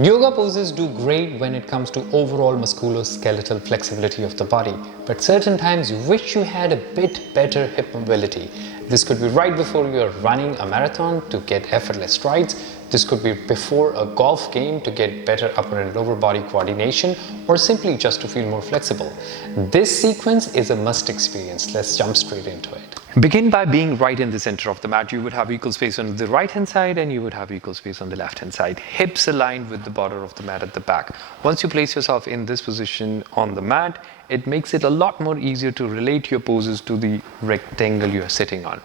Yoga poses do great when it comes to overall musculoskeletal flexibility of the body, but certain times you wish you had a bit better hip mobility. This could be right before you are running a marathon to get effortless strides. This could be before a golf game to get better upper and lower body coordination, or simply just to feel more flexible. This sequence is a must experience. Let's jump straight into it. Begin by being right in the center of the mat. You would have equal space on the right hand side and you would have equal space on the left hand side. Hips aligned with the border of the mat at the back. Once you place yourself in this position on the mat, it makes it a lot more easier to relate your poses to the rectangle you are sitting on.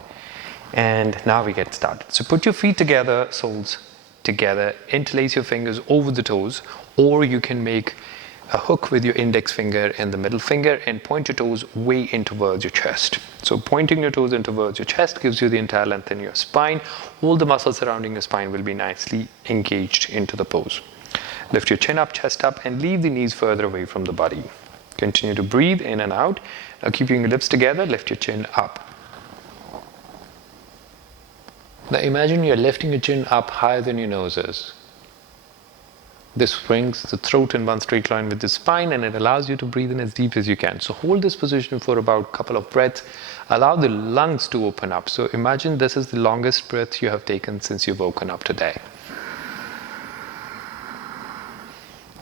And now we get started. So put your feet together, soles together, interlace your fingers over the toes, or you can make a hook with your index finger and the middle finger and point your toes way in towards your chest. So pointing your toes in towards your chest gives you the entire length in your spine. All the muscles surrounding your spine will be nicely engaged into the pose. Lift your chin up, chest up, and leave the knees further away from the body. Continue to breathe in and out. Now keeping your lips together, lift your chin up. Now imagine you're lifting your chin up higher than your nose is. This brings the throat in one straight line with the spine and it allows you to breathe in as deep as you can. So hold this position for about a couple of breaths. Allow the lungs to open up. So imagine this is the longest breath you have taken since you've woken up today.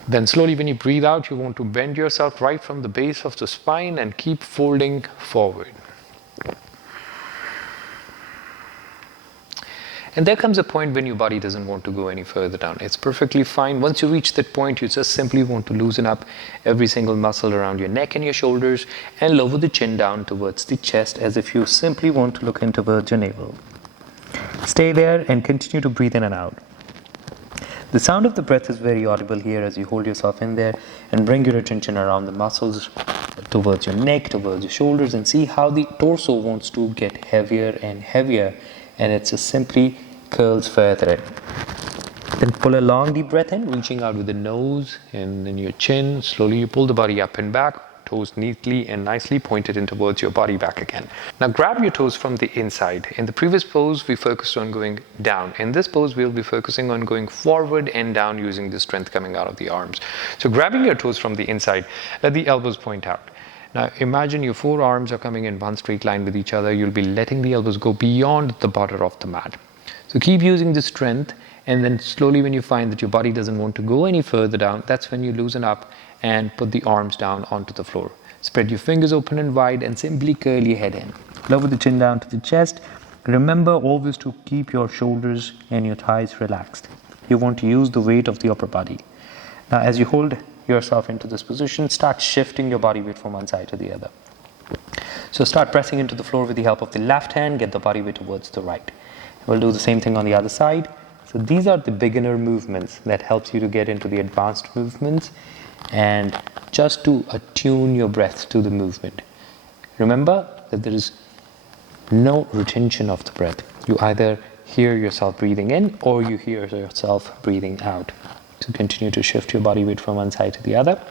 Then slowly when you breathe out, you want to bend yourself right from the base of the spine and keep folding forward. And there comes a point when your body doesn't want to go any further down. It's perfectly fine. Once you reach that point, you just simply want to loosen up every single muscle around your neck and your shoulders and lower the chin down towards the chest as if you simply want to look in towards your navel. Stay there and continue to breathe in and out. The sound of the breath is very audible here as you hold yourself in there and bring your attention around the muscles towards your neck, towards your shoulders, and see how the torso wants to get heavier and heavier. And it just simply curls further in. Then pull a long deep breath in, reaching out with the nose and then your chin. Slowly you pull the body up and back, toes neatly and nicely pointed in towards your body back again. Now grab your toes from the inside. In the previous pose, we focused on going down. In this pose, we'll be focusing on going forward and down using the strength coming out of the arms. So grabbing your toes from the inside, let the elbows point out. Now imagine your forearms are coming in one straight line with each other. You'll be letting the elbows go beyond the border of the mat. So keep using the strength, and then slowly when you find that your body doesn't want to go any further down, that's when you loosen up and put the arms down onto the floor. Spread your fingers open and wide and simply curl your head in. Lower the chin down to the chest. Remember always to keep your shoulders and your thighs relaxed. You want to use the weight of the upper body. Now as you hold yourself into this position, start shifting your body weight from one side to the other. So start pressing into the floor with the help of the left hand, get the body weight towards the right. We'll do the same thing on the other side. So these are the beginner movements that helps you to get into the advanced movements and just to attune your breath to the movement. Remember that there is no retention of the breath. You either hear yourself breathing in or you hear yourself breathing out. So continue to shift your body weight from one side to the other.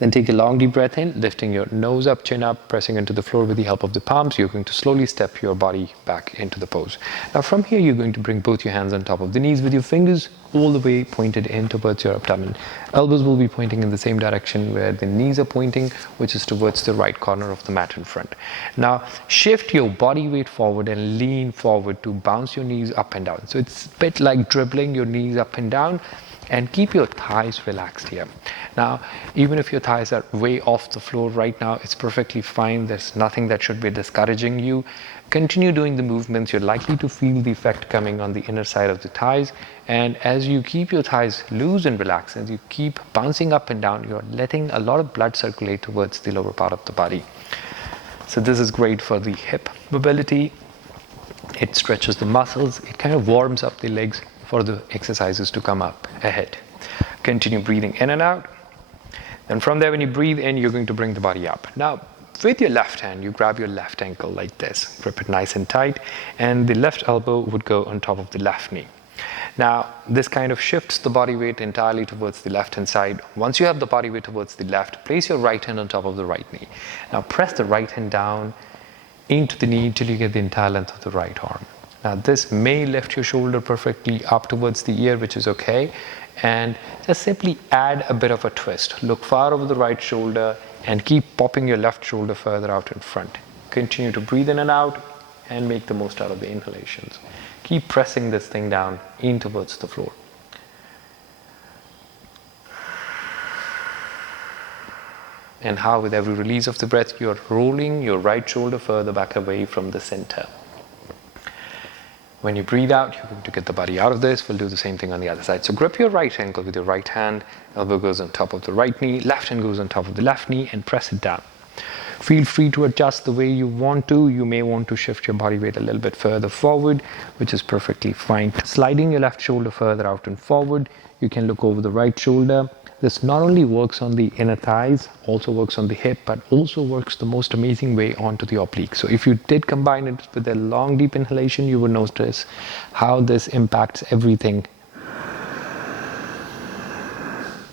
Then take a long deep breath in, lifting your nose up, chin up, pressing into the floor with the help of the palms. You're going to slowly step your body back into the pose. Now from here, you're going to bring both your hands on top of the knees with your fingers all the way pointed in towards your abdomen. Elbows will be pointing in the same direction where the knees are pointing, which is towards the right corner of the mat in front. Now shift your body weight forward and lean forward to bounce your knees up and down. So it's a bit like dribbling your knees up and down. And keep your thighs relaxed here. Now, even if your thighs are way off the floor right now, it's perfectly fine. There's nothing that should be discouraging you. Continue doing the movements. You're likely to feel the effect coming on the inner side of the thighs. And as you keep your thighs loose and relaxed, as you keep bouncing up and down, you're letting a lot of blood circulate towards the lower part of the body. So this is great for the hip mobility. It stretches the muscles. It kind of warms up the legs for the exercises to come up ahead. Continue breathing in and out. Then from there, when you breathe in, you're going to bring the body up. Now, with your left hand, you grab your left ankle like this. Grip it nice and tight, and the left elbow would go on top of the left knee. Now, this kind of shifts the body weight entirely towards the left hand side. Once you have the body weight towards the left, place your right hand on top of the right knee. Now, press the right hand down into the knee till you get the entire length of the right arm. Now this may lift your shoulder perfectly up towards the ear, which is okay, and just simply add a bit of a twist. Look far over the right shoulder and keep popping your left shoulder further out in front. Continue to breathe in and out and make the most out of the inhalations. Keep pressing this thing down in towards the floor. And how with every release of the breath, you are rolling your right shoulder further back away from the center. When you breathe out, you're going to get the body out of this. We'll do the same thing on the other side. So grip your right ankle with your right hand. Elbow goes on top of the right knee. Left hand goes on top of the left knee and press it down. Feel free to adjust the way you want to. You may want to shift your body weight a little bit further forward, which is perfectly fine. Sliding your left shoulder further out and forward. You can look over the right shoulder. This not only works on the inner thighs, also works on the hip, but also works the most amazing way onto the oblique. So if you did combine it with a long, deep inhalation, you would notice how this impacts everything.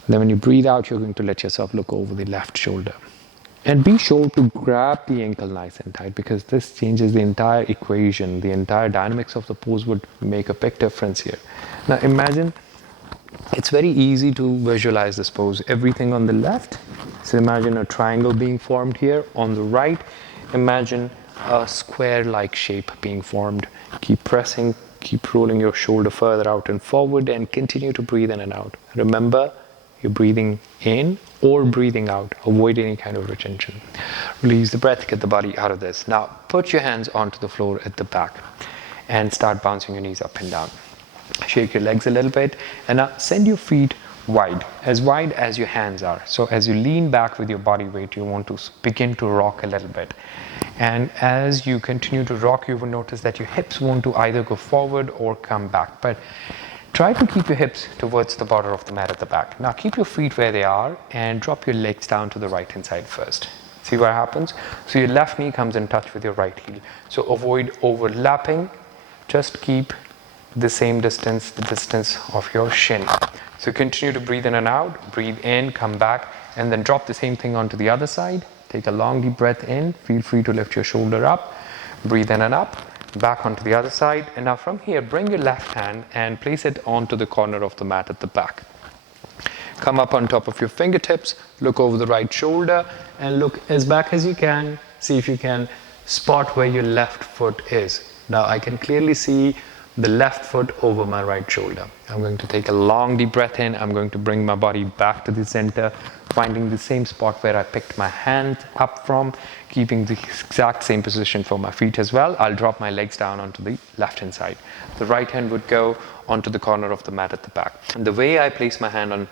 Then when you breathe out, you're going to let yourself look over the left shoulder. And be sure to grab the ankle nice and tight, because this changes the entire equation. The entire dynamics of the pose would make a big difference here. Now imagine, it's very easy to visualize this pose. Everything on the left, so imagine a triangle being formed here. On the right, imagine a square-like shape being formed. Keep pressing, keep rolling your shoulder further out and forward, and continue to breathe in and out. Remember, you're breathing in or breathing out. Avoid any kind of retention. Release the breath, get the body out of this. Now, put your hands onto the floor at the back and start bouncing your knees up and down. Shake your legs a little bit, and now send your feet wide as your hands are. So as you lean back with your body weight, you want to begin to rock a little bit. And as you continue to rock, you will notice that your hips want to either go forward or come back. But try to keep your hips towards the border of the mat at the back. Now keep your feet where they are and drop your legs down to the right hand side first. See what happens? So your left knee comes in touch with your right heel. So avoid overlapping. Just keep the same distance, the distance of your shin. So continue to breathe in and out, breathe in, come back, and then drop the same thing onto the other side. Take a long deep breath in, feel free to lift your shoulder up, breathe in and up, back onto the other side. And now from here, bring your left hand and place it onto the corner of the mat at the back. Come up on top of your fingertips, look over the right shoulder, and look as back as you can. See if you can spot where your left foot is. Now I can clearly see the left foot over my right shoulder. I'm going to take a long deep breath in. I'm going to bring my body back to the center, finding the same spot where I picked my hand up from, keeping the exact same position for my feet as well. I'll drop my legs down onto the left hand side. The right hand would go onto the corner of the mat at the back. And the way I place my hand on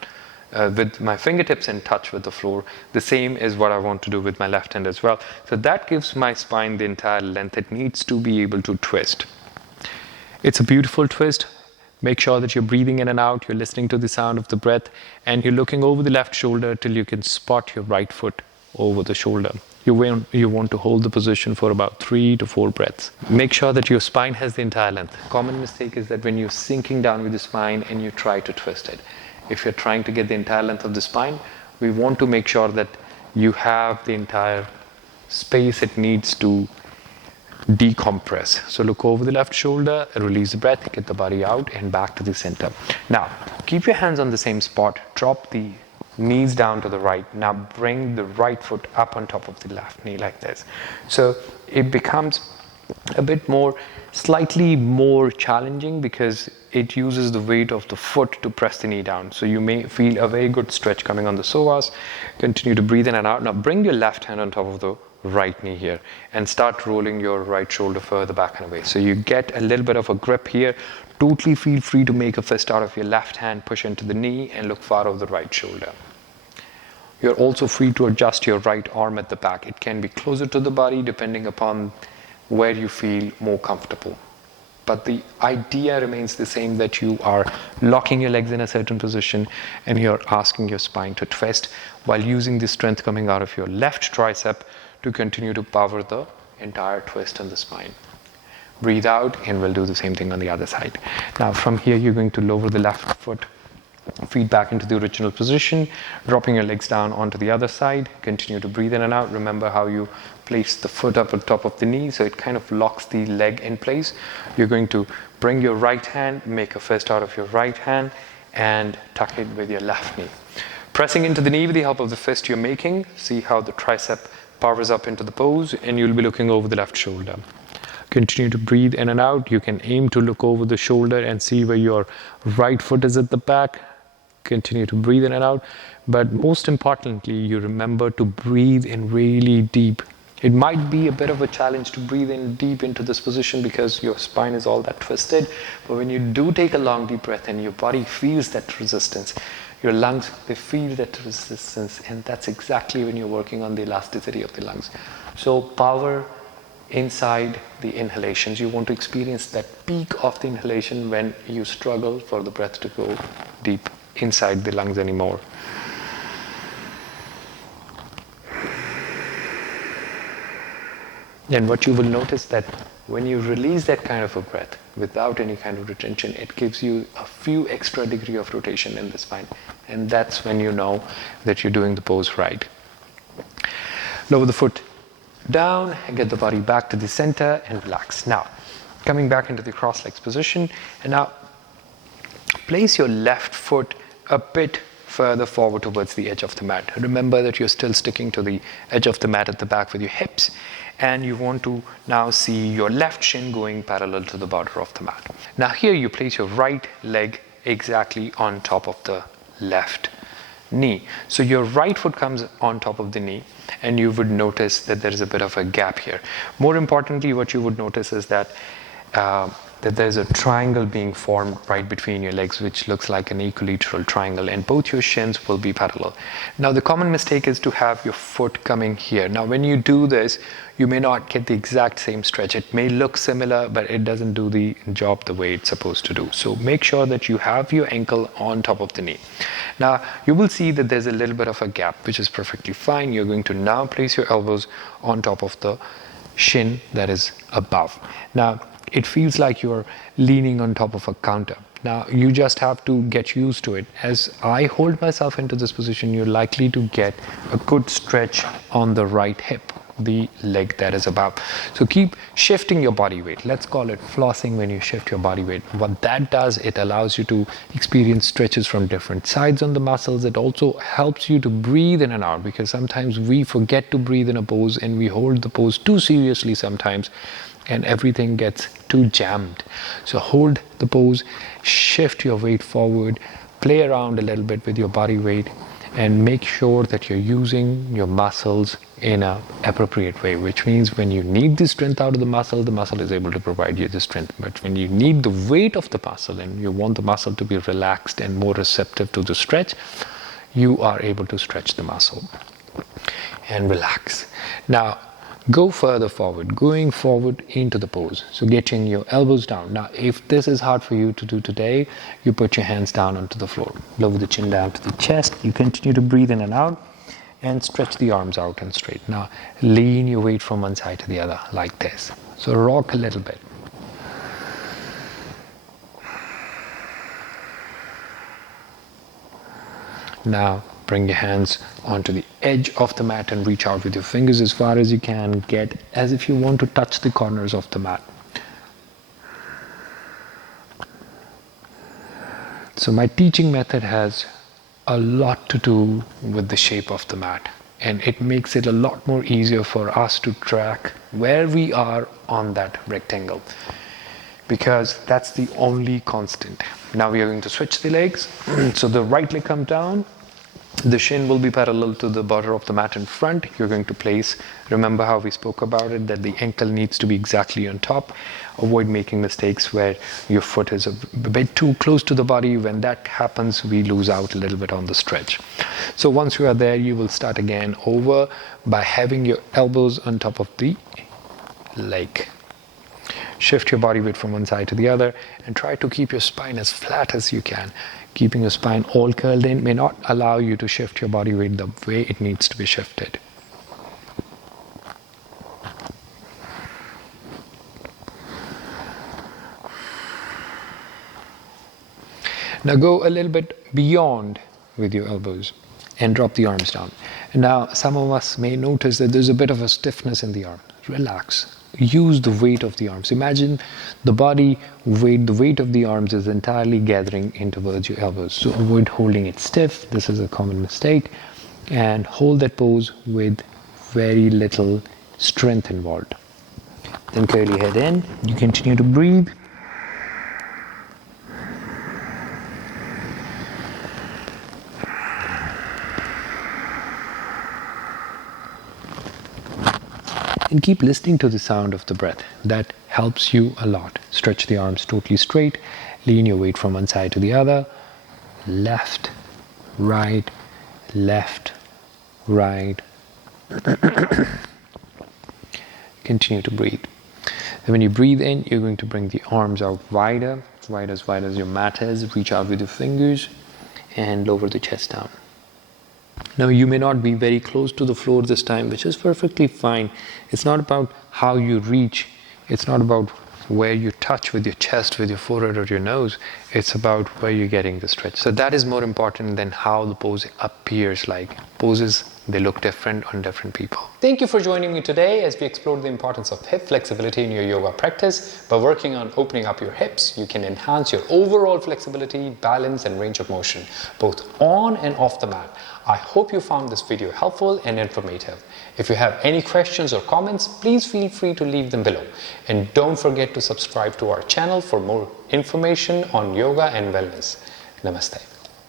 with my fingertips in touch with the floor, the same is what I want to do with my left hand as well. So that gives my spine the entire length it needs to be able to twist. It's a beautiful twist. Make sure that you're breathing in and out, you're listening to the sound of the breath, and you're looking over the left shoulder till you can spot your right foot over the shoulder. You want to hold the position for about 3 to 4 breaths. Make sure that your spine has the entire length. Common mistake is that when you're sinking down with the spine and you try to twist it. If you're trying to get the entire length of the spine, we want to make sure that you have the entire space it needs to decompress. So look over the left shoulder, release the breath, get the body out and back to the center. Now, keep your hands on the same spot, drop the knees down to the right. Now bring the right foot up on top of the left knee like this. So it becomes a bit more, slightly more challenging because it uses the weight of the foot to press the knee down. So you may feel a very good stretch coming on the psoas. Continue to breathe in and out. Now bring your left hand on top of the right knee here and start rolling your right shoulder further back and away. So you get a little bit of a grip here. Totally feel free to make a fist out of your left hand, push into the knee and look far over the right shoulder. You're also free to adjust your right arm at the back. It can be closer to the body depending upon where you feel more comfortable. But the idea remains the same, that you are locking your legs in a certain position and you're asking your spine to twist while using the strength coming out of your left tricep to continue to power the entire twist in the spine. Breathe out and we'll do the same thing on the other side. Now from here you're going to lower the left foot, feet back into the original position, dropping your legs down onto the other side. Continue to breathe in and out. Remember how you place the foot up on top of the knee, so it kind of locks the leg in place. You're going to bring your right hand, make a fist out of your right hand and tuck it with your left knee. Pressing into the knee with the help of the fist you're making, see how the tricep powers up into the pose, and you'll be looking over the left shoulder. Continue to breathe in and out. You can aim to look over the shoulder and see where your right foot is at the back. Continue to breathe in and out. But most importantly, you remember to breathe in really deep. It might be a bit of a challenge to breathe in deep into this position because your spine is all that twisted. But when you do take a long deep breath in, your body feels that resistance. Your lungs, they feel that resistance, and that's exactly when you're working on the elasticity of the lungs. So power inside the inhalations. You want to experience that peak of the inhalation when you struggle for the breath to go deep inside the lungs anymore. And what you will notice that when you release that kind of a breath without any kind of retention, it gives you a few extra degree of rotation in the spine. And that's when you know that you're doing the pose right. Lower the foot down and get the body back to the center and relax. Now, coming back into the cross-legs position, and now place your left foot a bit further forward towards the edge of the mat. Remember that you're still sticking to the edge of the mat at the back with your hips, and you want to now see your left shin going parallel to the border of the mat. Now here you place your right leg exactly on top of the left knee. So your right foot comes on top of the knee, and you would notice that there is a bit of a gap here. More importantly, what you would notice is that there's a triangle being formed right between your legs, which looks like an equilateral triangle, and both your shins will be parallel. Now the common mistake is to have your foot coming here. Now when you do this, you may not get the exact same stretch. It may look similar, but it doesn't do the job the way it's supposed to do. So make sure that you have your ankle on top of the knee. Now you will see that there's a little bit of a gap, which is perfectly fine. You're going to now place your elbows on top of the shin that is above. Now it feels like you're leaning on top of a counter. Now you just have to get used to it. As I hold myself into this position, you're likely to get a good stretch on the right hip, the leg that is above. So keep shifting your body weight. Let's call it flossing when you shift your body weight. What that does, it allows you to experience stretches from different sides on the muscles. It also helps you to breathe in and out, because sometimes we forget to breathe in a pose and we hold the pose too seriously sometimes, and everything gets too jammed. So hold the pose, shift your weight forward, play around a little bit with your body weight, and make sure that you're using your muscles in an appropriate way, which means when you need the strength out of the muscle is able to provide you the strength. But when you need the weight of the muscle and you want the muscle to be relaxed and more receptive to the stretch, you are able to stretch the muscle and relax. Now, go further forward, going forward into the pose. So getting your elbows down. Now, if this is hard for you to do today, you put your hands down onto the floor. Lower the chin down to the chest. You continue to breathe in and out and stretch the arms out and straight. Now, lean your weight from one side to the other like this. So rock a little bit. Now, bring your hands onto the edge of the mat and reach out with your fingers as far as you can. Get as if you want to touch the corners of the mat. So my teaching method has a lot to do with the shape of the mat, and it makes it a lot more easier for us to track where we are on that rectangle, because that's the only constant. Now we are going to switch the legs. So the right leg comes down. The shin will be parallel to the border of the mat in front. You're going to place, remember how we spoke about it, that the ankle needs to be exactly on top. Avoid making mistakes where your foot is a bit too close to the body. When that happens, we lose out a little bit on the stretch. So once you are there, you will start again over by having your elbows on top of the leg. Shift your body weight from one side to the other and try to keep your spine as flat as you can. Keeping your spine all curled in may not allow you to shift your body weight the way it needs to be shifted. Now go a little bit beyond with your elbows and drop the arms down. And now some of us may notice that there's a bit of a stiffness in the arm. Relax. use the weight of the arms. Imagine the body weight, the weight of the arms is entirely gathering in towards your elbows. So avoid holding it stiff. This is a common mistake. And hold that pose with very little strength involved. Then curl your head in. You continue to breathe. And keep listening to the sound of the breath. That helps you a lot. Stretch the arms totally straight. Lean your weight from one side to the other. Left, right, left, right. Continue to breathe. And when you breathe in, you're going to bring the arms out wider, wide as your mat is. Reach out with your fingers and lower the chest down. Now you may not be very close to the floor this time, which is perfectly fine. It's not about how you reach. It's not about where you touch with your chest, with your forehead or your nose. It's about where you're getting the stretch. So that is more important than how the pose appears like. Poses, they look different on different people. Thank you for joining me today as we explored the importance of hip flexibility in your yoga practice. By working on opening up your hips, you can enhance your overall flexibility, balance and range of motion, both on and off the mat. I hope you found this video helpful and informative. If you have any questions or comments, please feel free to leave them below. And don't forget to subscribe to our channel for more information on yoga and wellness. Namaste.